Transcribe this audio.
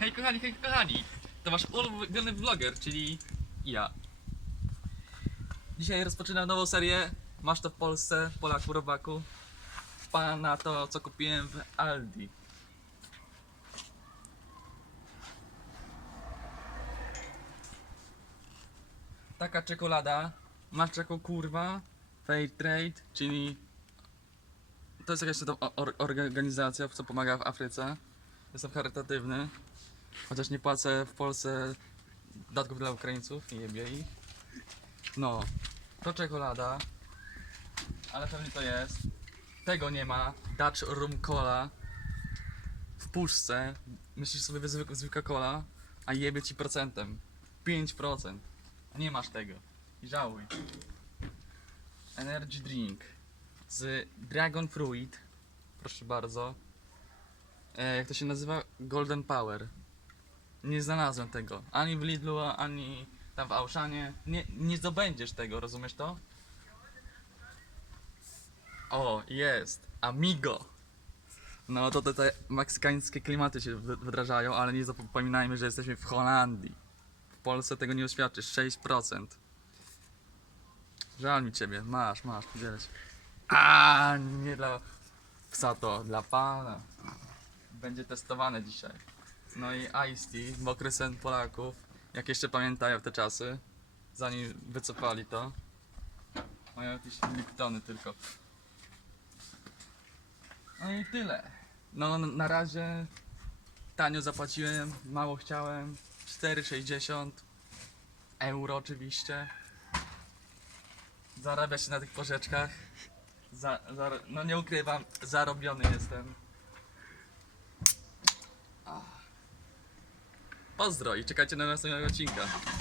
Hej kochani, hej kochani! To wasz ulubiony vloger, czyli ja. Dzisiaj rozpoczynam nową serię. Masz to w Polsce, Polaku, Robaku. Wpala na to, co kupiłem w Aldi. Taka czekolada. Masz taką kurwa. Fair Trade, czyli to jest jakaś organizacja, co pomaga w Afryce. Jestem charytatywny. Chociaż nie płacę w Polsce datków dla Ukraińców, nie jebie ich. No, to czekolada. Ale pewnie to jest. Tego nie ma. Dutch Rum Cola. W puszce. Myślisz sobie, zwykła, zwykła cola, a jebie ci procentem. 5%. A nie masz tego. I żałuj. Energy drink z Dragon Fruit. Proszę bardzo. E, jak to się nazywa? Golden Power. Nie znalazłem tego. Ani w Lidlu, ani tam w Auszanie. Nie, nie zdobędziesz tego, rozumiesz to? O, jest. Amigo. No to te, te meksykańskie klimaty się wy- wdrażają, ale nie zapominajmy, że jesteśmy w Holandii. W Polsce tego nie oświadczysz. 6%. Żal mi ciebie. Masz, masz, podzielę się. A nie dla psa to, dla pana. Będzie testowane dzisiaj. No i Ice Tea, mokry sen Polaków. Jak jeszcze pamiętają te czasy, zanim wycofali to. Mają jakieś Liptony tylko. No i tyle. No na razie tanio zapłaciłem, mało chciałem. 4,60 euro oczywiście. Zarabia się na tych porzeczkach. Za, za, no nie ukrywam, zarobiony jestem. Ach. Pozdro i czekajcie na następnego odcinka.